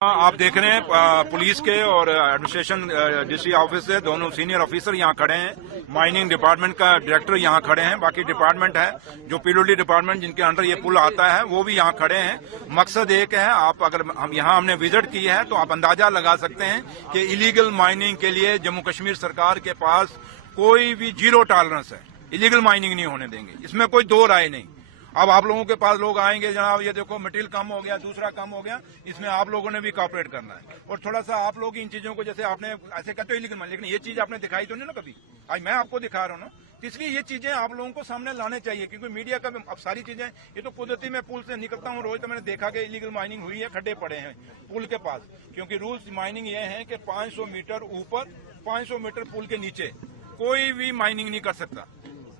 आप देख रहे हैं पुलिस के और एडमिनिस्ट्रेशन डीसी ऑफिस से दोनों सीनियर ऑफिसर यहाँ खड़े हैं। माइनिंग डिपार्टमेंट का डायरेक्टर यहाँ खड़े हैं, बाकी डिपार्टमेंट है जो पीडब्ल्यूडी डिपार्टमेंट जिनके अंडर ये पुल आता है वो भी यहाँ खड़े हैं। मकसद एक है, आप अगर हम यहाँ हमने विजिट की है तो आप अंदाजा लगा सकते हैं कि इलीगल माइनिंग के लिए जम्मू कश्मीर सरकार के पास कोई भी जीरो टॉलरेंस है। इलीगल माइनिंग नहीं होने देंगे, इसमें कोई दो राय नहीं। अब आप लोगों के पास लोग आएंगे, जनाब ये देखो मटेरियल कम हो गया, दूसरा कम हो गया, इसमें आप लोगों ने भी कॉपरेट करना है। और थोड़ा सा आप लोग इन चीजों को, जैसे आपने ऐसे कहते हो इलीगल, लेकिन ये चीज आपने दिखाई तो नहीं ना कभी, आज मैं आपको दिखा रहा हूँ ना, तो इसलिए ये चीजें आप लोगों को सामने लाने चाहिए, क्योंकि मीडिया का अब सारी चीजें, ये तो कुदरती मैं पुल से निकलता हूँ रोज, तो मैंने देखा कि इलीगल माइनिंग हुई है, खड्डे पड़े हैं पुल के पास, क्योंकि रूल्स माइनिंग ये है कि 500 मीटर ऊपर 500 मीटर पुल के नीचे कोई भी माइनिंग नहीं कर सकता।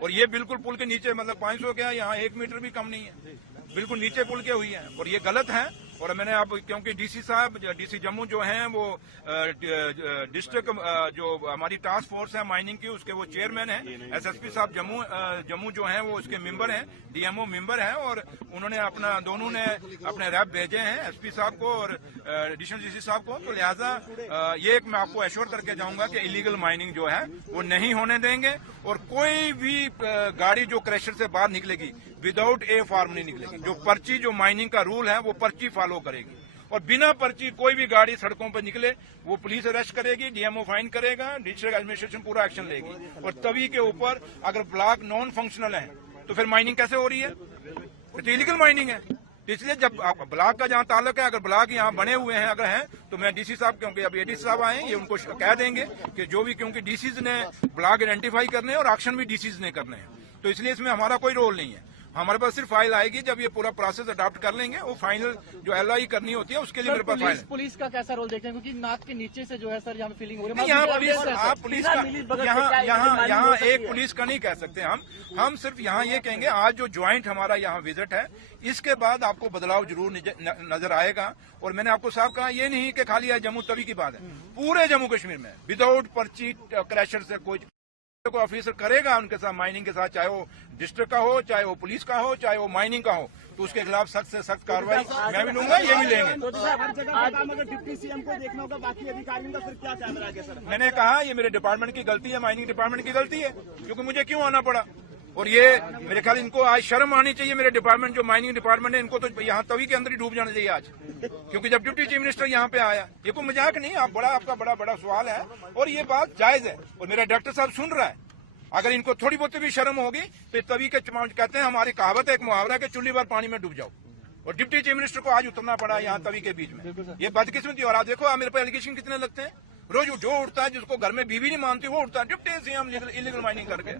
और ये बिल्कुल पुल के नीचे, मतलब 500 क्या, यहाँ 1 मीटर भी कम नहीं है, बिल्कुल नीचे पुल के हुई है, और ये गलत है। और मैंने आप, क्योंकि डीसी साहब, डीसी जम्मू जो हैं वो डिस्ट्रिक्ट जो हमारी टास्क फोर्स है माइनिंग की, उसके वो चेयरमैन हैं। एसएसपी साहब जम्मू जो हैं वो उसके मेंबर हैं, डीएमओ मेंबर हैं, और उन्होंने दोनों ने अपने रैप भेजे हैं एसपी साहब को और एडिशनल डीसी साहब को। तो लिहाजा ये एक मैं आपको एश्योर करके जाऊंगा कि इलीगल माइनिंग जो है वो नहीं होने देंगे, और कोई भी गाड़ी जो क्रैशर से बाहर निकलेगी विदाउट ए फॉर्म नहीं निकलेगी। जो पर्ची, जो माइनिंग का रूल है वो पर्ची फॉलो करेगी, और बिना पर्ची कोई भी गाड़ी सड़कों पर निकले वो पुलिस अरेस्ट करेगी, डीएमओ फाइन करेगा, डिस्ट्रिक्ट एडमिनिस्ट्रेशन पूरा एक्शन लेगी। और तभी के ऊपर अगर ब्लॉक नॉन फंक्शनल है तो फिर माइनिंग कैसे हो रही है? तो इलीगल माइनिंग है। इसलिए जब ब्लॉक का जहां ताल्लुक है, अगर ब्लॉक यहाँ बने हुए हैं अगर हैं, तो मैं डीसी साहब, क्योंकि अब एडीसी साहब आए हैं, ये उनको कह देंगे कि जो भी, क्योंकि डीसीज ने ब्लॉक आइडेंटिफाई करने हैं और एक्शन भी डीसीज ने करने हैं, तो इसलिए इसमें हमारा कोई रोल नहीं है। हमारे पास सिर्फ फाइल आएगी जब ये पूरा प्रोसेस अडॉप्ट कर लेंगे, वो फाइनल जो एलआई करनी होती है उसके लिए मेरे पास फाइल है। पुलिस का कैसा रोल देखते हैं, क्योंकि नाक के नीचे से जो है सर यहाँ फीलिंग हो रही है। यहाँ पुलिस का यहाँ एक पुलिस का नहीं कह सकते हम सिर्फ यहाँ ये कहेंगे, आज जो ज्वाइंट हमारा यहाँ विजिट है, इसके बाद आपको बदलाव जरूर नजर आएगा। और मैंने आपको साहब कहा, ये नहीं कि खाली आज जम्मू तवी की बात है, पूरे जम्मू कश्मीर में विदाउट पर्ची क्रैशर से कोई को ऑफिसर करेगा उनके साथ, माइनिंग के साथ, चाहे वो डिस्ट्रिक्ट का हो, चाहे वो पुलिस का हो, चाहे वो माइनिंग का हो, तो उसके खिलाफ सख्त से सख्त कार्रवाई मैं भी लूंगा, ये भी लेंगे। अगर डिप्टी सीएम को देखना होगा, बाकी अधिकारियों का फिर क्या कैमरा है सर? मैंने कहा ये मेरे डिपार्टमेंट की गलती है, माइनिंग डिपार्टमेंट की गलती है, क्योंकि मुझे क्यों आना पड़ा। और ये मेरे ख्याल इनको आज शर्म आनी चाहिए, मेरे डिपार्टमेंट जो माइनिंग डिपार्टमेंट है, इनको तो यहाँ तवी के अंदर ही डूब जाना चाहिए आज, क्योंकि जब डिप्टी चीफ मिनिस्टर यहाँ पे आया, ये कोई मजाक नहीं, आपका बड़ा सवाल है, और ये बात जायज है, और मेरा डायरेक्टर साहब सुन रहा है। अगर इनको थोड़ी बहुत भी शर्म होगी तो तभी के कहते हैं, हमारी कहावत है, एक मुहावरा है कि चुल्ली भर पानी में डूब जाओ, और डिप्टी चीफ मिनिस्टर को आज उतरना पड़ा यहाँ तवी के बीच में। ये बदकिस्मती। और आप देखो, आप मेरे पे एलिगेशन कितने लगते हैं, रोज जो उठता है, जिसको घर में बीवी नहीं मानती वो उठता है, डिप्टी सीएम इलीगल माइनिंग करके।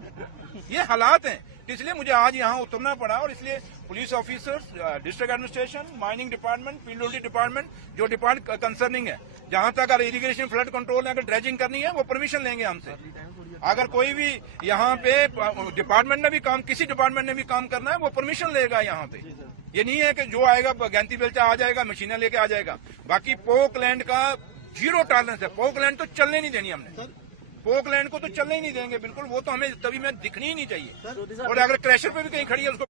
ये हालात हैं, इसलिए मुझे आज यहाँ उतरना पड़ा। और इसलिए police officers, district administration, mining department, PWD department, जो डिपार्टमेंट कंसर्निंग है, जहां तक अगर इरिगेशन फ्लड कंट्रोल है, अगर ड्रेजिंग करनी है, वो परमिशन लेंगे हमसे। अगर कोई भी यहाँ पे डिपार्टमेंट ने भी काम, किसी डिपार्टमेंट ने भी काम करना है, वो परमिशन लेगा यहाँ पे। ये नहीं है कि जो आएगा गैंती बेलचा आ जाएगा, मशीनें लेके आ जाएगा। बाकी पोकलैंड का जीरो टॉलरेंस है, पोकलैंड तो चलने नहीं देनी हमने, पोकलैंड को तो चलने ही नहीं देंगे बिल्कुल, वो तो हमें तभी में दिखनी ही नहीं चाहिए। और अगर क्रैशर पे भी कहीं खड़ी है उसको